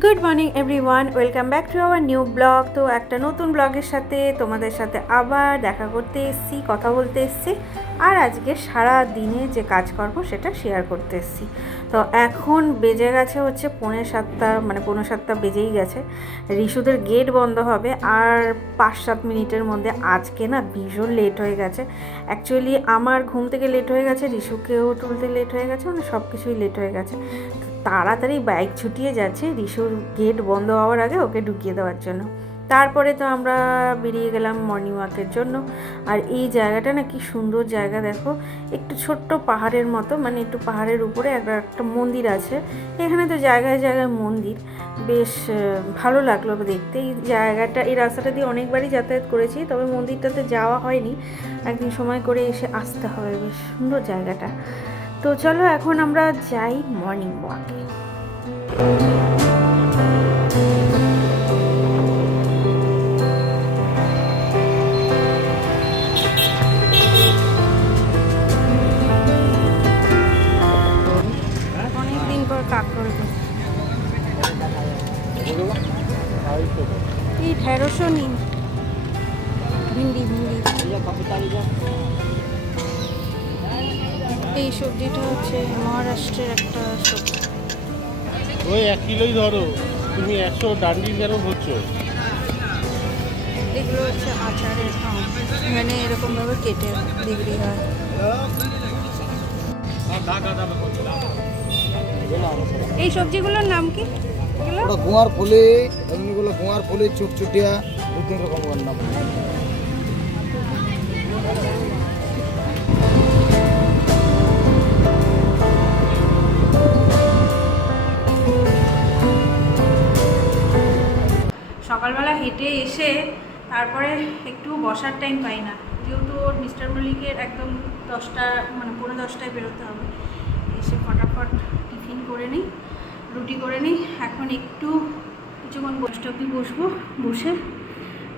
Good morning everyone, welcome back to our new blog. তো একটা নতুন ব্লগের সাথে তোমাদের সাথে আবার দেখা করতে এসেছি, কথা বলতে এসেছি, আর আজকে সারা দিনে যে কাজ করব সেটা শেয়ার করতে এসেছি। তো এখন বেজে গেছে হচ্ছে 6:45, মানে 6:45 বেজেই গেছে। রিশুদের গেট বন্ধ হবে আর 5-7 মিনিটের মধ্যে। আজকে না ভীষণ লেট হয়ে গেছে। অ্যাকচুয়ালি আমার ঘুম থেকে লেট হয়ে গেছে, রিশুকেও তুলতে লেট হয়ে গেছে, মানে সব কিছুই লেট হয়ে গেছে। তাড়াতাড়ি বাইক ছুটিয়ে যাচ্ছে রিশুর গেট বন্ধ হওয়ার আগে ওকে ঢুকিয়ে দেওয়ার জন্য। তারপরে তো আমরা বেরিয়ে গেলাম মর্নিং ওয়াকের জন্য। আর এই জায়গাটা না কি সুন্দর জায়গা, দেখো, একটু ছোট্ট পাহাড়ের মতো, মানে একটু পাহাড়ের উপরে একটা মন্দির আছে। এখানে তো জায়গায় জায়গায় মন্দির, বেশ ভালো লাগলো দেখতে এই জায়গাটা। এই রাস্তাটা দিয়ে অনেকবারই যাতায়াত করেছি, তবে মন্দিরটাতে যাওয়া হয়নি। একদিন সময় করে এসে আসতে হবে। বেশ সুন্দর জায়গাটা। তো চলো এখন আমরা যাই মর্নিং ওয়াকে। অনেকদিন পর কাঁকড় এই ঢেঁড়সও নিন, ভিন্ডি এই সবজিটা হচ্ছে মহারাষ্ট্রের একটা সবজি। ওই 1 কিলোই ধরো, তুমি 100 ডান্ডি কেন ধরছো? এগুলো হচ্ছে আচারের, মানে এরকমভাবে কেটে বিক্রি হয়। এই সবজিগুলোর নাম কি? গুয়ার ফুলি, এমনিগুলো গুয়ার ফুলি, চুটচুটিয়া, 2-3 রকম নাম। সকালবেলা হেঁটে এসে তারপরে একটু বসার টাইম পাই না, যেহেতু ওর মিস্টার মল্লিকের একদম 10টা, মানে 10:15টায় বেরোতে হবে। এসে ফটাফট টিফিন করে নিই, রুটি করে নিই। এখন একটু কিছুক্ষণ বসবো, বসে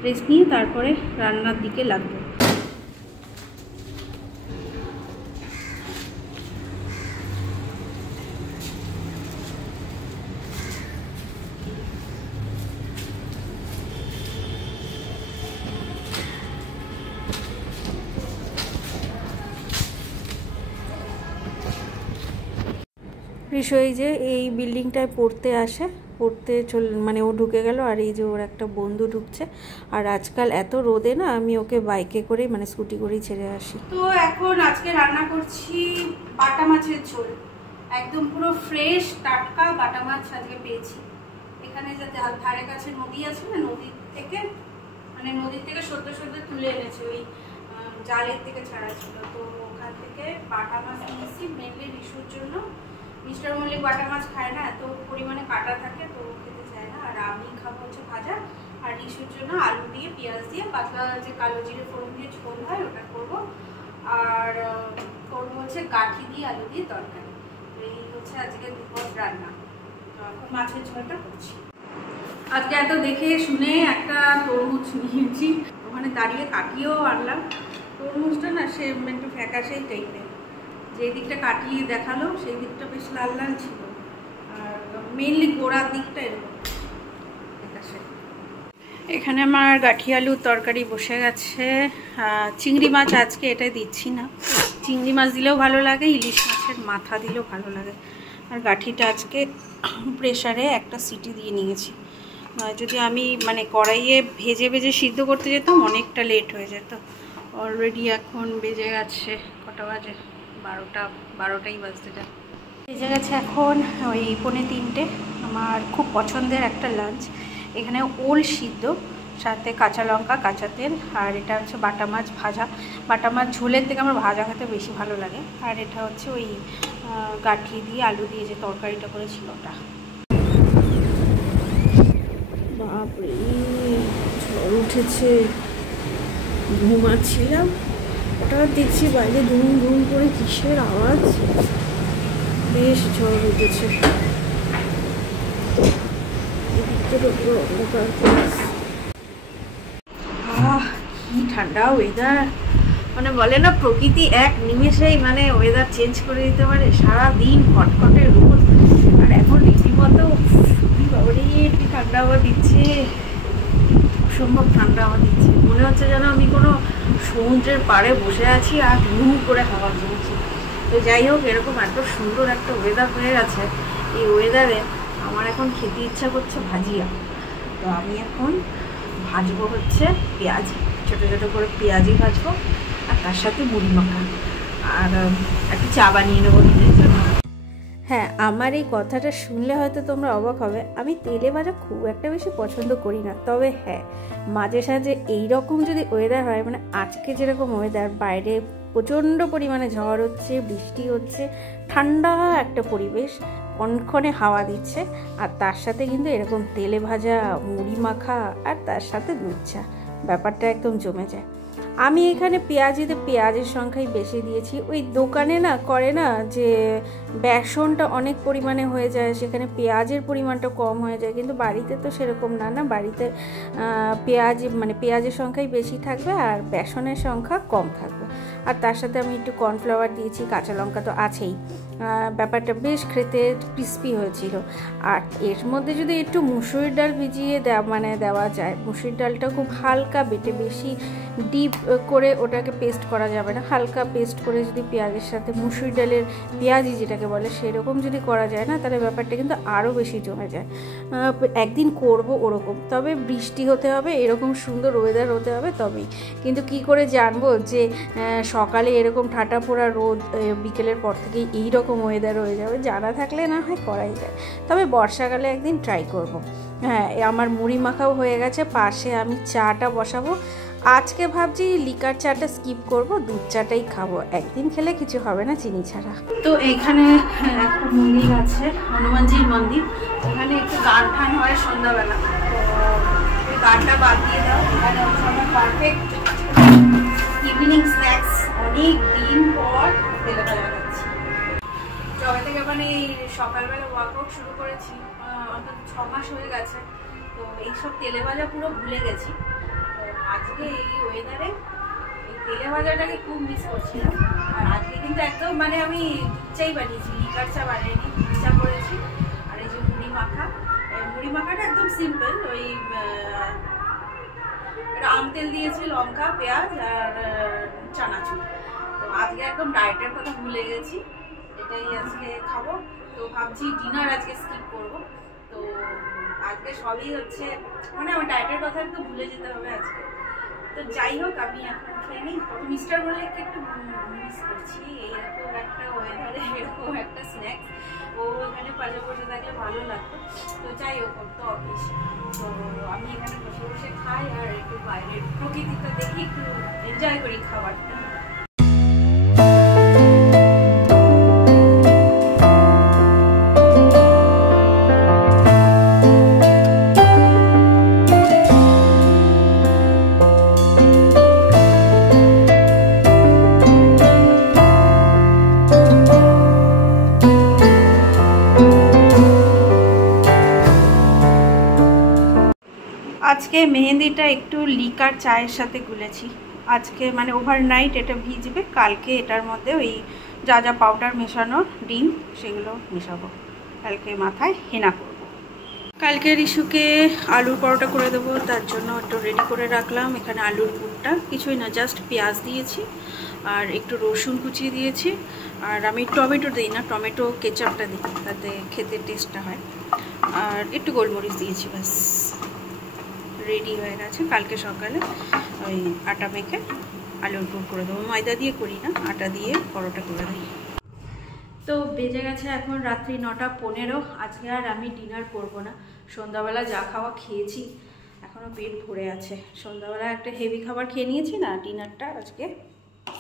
রেস্ট নিয়ে তারপরে রান্নার দিকে লাগবো। রিশু এই যে এই বিল্ডিংটায় পড়তে আসে, মানে ও ঢুকে গেল। আর এই যে ওর একটা বন্ধু ঢুকছে। আর আজকাল এত রোদে না, আমি ওকে বাইকে করেই, মানে স্কুটি করেই ছেড়ে আসি। তো এখন আজকে রান্না করছি বাটা মাছের ঝোল। একদম পুরো ফ্রেশ টাটকা বাটা মাছ আজকে পেয়েছি। এখানে যে ধারে কাছে নদী আছে না, নদীর থেকে সদ্য তুলে এনেছে, ওই জালের থেকে ছাড়া ছিল। তো ওখান থেকে বাটা মাছ নিয়েছি, মেনলি রিশুর জন্য। মিস্টার মল্লিক বাটা মাছ খায় না, এত পরিমাণে কাটা থাকে, তো খেতে চায় না। আর আমি খাবো হচ্ছে ভাজা। আর রিশুর জন্য আলু দিয়ে পেঁয়াজ দিয়ে পাতলা যে কালো জিরে ফোড়ন দিয়ে ঝোল হয় ওটা করবো। আর করবো হচ্ছে গাঠি দিয়ে আলু দিয়ে তরকারি। এই হচ্ছে আজকে দুপুর রান্না। এখন মাছের ঝোলটা করছি। আজকে এত দেখে শুনে একটা তরমুজ নিয়েছি, ওখানে দাঁড়িয়ে কাটিয়েও আনলাম। তরমুজটা না সে একটু ফ্যাকাশেই টাইপের, যে দিকটা কাটিয়ে দেখালো সেই দিকটা বেশ লাল লাল ছিল, আর মেনলি গোড়ার দিকটা এরকম ফ্যাকাশে। এখানে আমার গাঠি আলুর তরকারি বসে গেছে। চিংড়ি মাছ আজকে এটাই দিচ্ছি না, চিংড়ি মাছ দিলেও ভালো লাগে, ইলিশ মাছের মাথা দিলেও ভালো লাগে। আর গাঠিটা আজকে প্রেসারে একটা সিটি দিয়ে নিয়েছি। যদি আমি মানে কড়াইয়ে ভেজে সিদ্ধ করতে যেতাম অনেকটা লেট হয়ে যেত। অলরেডি এখন বেজে গেছে, কটা বাজে? 12টাই বাজতে যায়। বেজে গেছে এখন ওই 2:45। আমার খুব পছন্দের একটা লাঞ্চ। এখানে ওল সিদ্ধ, সাথে কাঁচা লঙ্কা, কাঁচা তেল, আর এটা হচ্ছে বাটা মাছ ভাজা। বাটা মাছ ঝোলের থেকে আমার ভাজা খেতে বেশি ভালো লাগে। আর এটা হচ্ছে ওই গাঠি দিয়ে আলু দিয়ে যে তরকারিটা করেছিল ওটা। বাপরে ঝড় উঠেছে, ঘুমাচ্ছিলাম, হঠাৎ দেখছি বাইরে ধুম ধুম করে কিসের আওয়াজ, বেশ ঝড় উঠেছে। কি ঠান্ডা ওয়েদার, মানে বলে না প্রকৃতি এক নিমেষেই মানে ওয়েদার চেঞ্জ করে দিতে পারে। সারা দিন খটখটে রোদ, আর এখন রীতিমতো বাবারে ঠান্ডা হাওয়া দিচ্ছে, অসম্ভব ঠান্ডা হাওয়া দিচ্ছে। মনে হচ্ছে যেন আমি কোনো সমুদ্রের পাড়ে বসে আছি আর হু করে হাওয়া চলছে। তো যাই হোক, এরকম এত সুন্দর একটা ওয়েদার হয়ে গেছে, এই ওয়েদারে আমার এখন খেতে ইচ্ছা করছে ভাজিয়া। তো আমি এখন ভাজবো হচ্ছে পেঁয়াজি, ছোটো ছোটো করে পেঁয়াজি ভাজবো, আর তার সাথে মুড়ি মাখা, আর একটু চা বানিয়ে নেবো নিজের জন্য। হ্যাঁ, আমার এই কথাটা শুনলে হয়তো তোমরা অবাক হবে, আমি তেলে ভাজা খুব একটা বেশি পছন্দ করি না। তবে হ্যাঁ, মাঝে সাঝে এইরকম যদি ওয়েদার হয়, মানে আজকে যেরকম ওয়েদার, বাইরে প্রচণ্ড পরিমাণে ঝড় হচ্ছে, বৃষ্টি হচ্ছে, ঠান্ডা একটা পরিবেশ, কনকনে হাওয়া দিচ্ছে, আর তার সাথে কিন্তু এরকম তেলে ভাজা মুড়ি মাখা আর তার সাথে দুধ চা, ব্যাপারটা একদম জমে যায়। আমি এখানে পেঁয়াজিতে পেঁয়াজের সংখ্যাই বেশি দিয়েছি। ওই দোকানে না করে না যে বেসনটা অনেক পরিমাণে হয়ে যায়, সেখানে পেঁয়াজের পরিমাণটা কম হয়ে যায়, কিন্তু বাড়িতে তো সেরকম না, না বাড়িতে পেঁয়াজের সংখ্যাই বেশি থাকবে আর বেসনের সংখ্যা কম থাকবে। আর তার সাথে আমি একটু কর্নফ্লাওয়ার দিয়েছি, কাঁচা লঙ্কা তো আছেই, ব্যাপারটা বেশ খেতে ক্রিস্পি হয়েছিল। আর এর মধ্যে যদি একটু মুসুরির ডাল ভিজিয়ে দেওয়া যায়, মুসুরির ডালটা খুব হালকা বেটে, বেশি ডিপ করে ওটাকে পেস্ট করা যাবে না, হালকা পেস্ট করে যদি পেঁয়াজের সাথে মুসুরির ডালের পেঁয়াজি যেটাকে বলে সেরকম যদি করা যায় না, তাহলে ব্যাপারটা কিন্তু আরও বেশি জমে যায়। একদিন করব ওরকম, তবে বৃষ্টি হতে হবে, এরকম সুন্দর ওয়েদার হতে হবে তবেই। কিন্তু কি করে জানবো যে সকালে এরকম ঠাটা পোড়া রোদ, বিকেলের পর থেকে এইরকম ওয়েদার হয়ে যাবে? জানা থাকলে না হয় করাই যায়, তবে বর্ষাকালে একদিন ট্রাই করব। হ্যাঁ, আমার মুড়ি মাখাও হয়ে গেছে, পাশে আমি চাটা বসাবো। আজকে ভাবছি লিকার চাটা স্কিপ করব, দুধ চাটাই খাবো, একদিন খেলে কিছু হবে না চিনি ছাড়া। তো এখানে একটা মন্দির আছে, হনুমানজির মন্দির, ওখানে একটু গান টান হয় সন্ধ্যাবেলা, তো ওই গানটা বাদ দিয়ে দাও, এখানে আমার পারফেক্ট ইভিনিং স্ন্যাক্স। অনেক দিন পর তেলে ভাজা খাচ্ছি, যবে থেকে মানে সকালবেলা ওয়ার্কআউট শুরু করেছি, অন্তত 6 মাস হয়ে গেছে, তো এইসব তেলে ভাজা পুরো ভুলে গেছি। আজকে এই ওয়েদারে এই তেলে ভাজাটাকে খুব মিস করছিলাম। আর আজকে কিন্তু একদম মানে আমি দুধ চাই বানিয়েছি, লিকার চা বানিয়েছি, দুধ চা করেছি। আর এই যে মুড়ি মাখাটা একদম সিম্পল, ওই আম তেল দিয়েছি, লঙ্কা, পেঁয়াজ আর চানাচুর। তো আজকে একদম ডায়েটের কথা ভুলে গেছি, এটাই আজকে খাবো। তো ভাবছি ডিনার আজকে স্কিপ করবো। তো আজকে সবই হচ্ছে মানে আমার ডায়েটের কথা একটু ভুলে যেতে হবে আজকে। তো যাই হোক, আমি এখন খেয়ে নিই। মিস্টার মল্লিককে একটু মিস করছি, এইরকম একটা ওয়েদারে এরকম একটা স্ন্যাক্স, ও এখানে পাশে বসে থাকলে ভালো লাগতো। তো যাই হোক, তো অফিস, তো আমি এখানে বসে বসে খাই আর একটু বাইরের প্রকৃতিটা দেখি, একটু এনজয় করি খাবারটা। আজকে মেহেন্দিটা একটু লিকার চায়ের সাথে গুলেছি। আজকে মানে ওভারনাইট এটা ভিজবে, কালকে এটার মধ্যে ওই যা যা পাউডার মেশানো ডিম সেগুলো মেশাবো, কালকে মাথায় হেনা করব। কালকে রিশুকে আলুর পরোটা করে দেবো, তার জন্য একটু রেডি করে রাখলাম। এখানে আলুর পুরটা কিছুই না, জাস্ট পেঁয়াজ দিয়েছি আর একটু রসুন কুচিয়ে দিয়েছি, আর আমি টমেটো দিই না, টমেটো কেচাপটা দিই, তাতে খেতে টেস্টটা হয়, আর একটু গোলমরিচ দিয়েছি, ব্যাস রেডি হয়ে গেছে। কালকে সকালে ওই আটা মেখে আলুর পুর করে দেবো, ময়দা দিয়ে করি না, আটা দিয়ে পরোটা করে দিই। তো বেজে গেছে এখন রাত্রি 9:15। আজকে আর আমি ডিনার করব না, সন্ধ্যাবেলা যা খাওয়া খেয়েছি এখনও পেট ভরে আছে। সন্ধ্যাবেলা একটা হেভি খাবার খেয়ে নিয়েছি না, ডিনারটা আজকে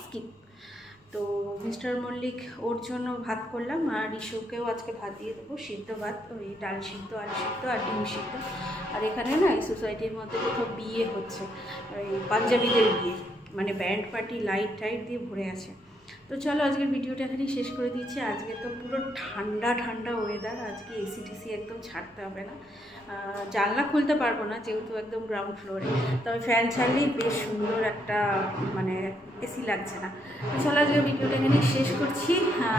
স্কিপ। তো মিস্টার মল্লিক ওর জন্য ভাত করলাম, আর রিশুকেও আজকে ভাত দিয়ে দেবো, সিদ্ধ ভাত, ওই ডাল সিদ্ধ, আলু সিদ্ধ আর ডিম সিদ্ধ। আর এখানে না এই সোসাইটির মধ্যে কোথাও বিয়ে হচ্ছে, ওই পাঞ্জাবিদের বিয়ে, মানে ব্যান্ড পার্টি লাইট টাইট দিয়ে ভরে আছে। তো চলো আজকের ভিডিওটা এখানেই শেষ করে দিচ্ছি। আজকে তো পুরো ঠান্ডা ঠান্ডা ওয়েদার, আজকে এসি টিসি একদম ছাড়তে হবে না, জানলা খুলতে পারবো না যেহেতু একদম গ্রাউন্ড ফ্লোরে, তবে ফ্যান ছাড়লেই বেশ সুন্দর একটা মানে এসি লাগছে না। তো চলো আজকের ভিডিওটা এখানেই শেষ করছি,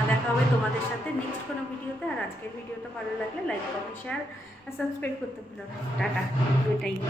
দেখা হবে তোমাদের সাথে নেক্সট কোনো ভিডিওতে। আর আজকের ভিডিওটা ভালো লাগলে লাইক কমেন্ট শেয়ার আর সাবস্ক্রাইব করতে ভুলো না। Tata, good night.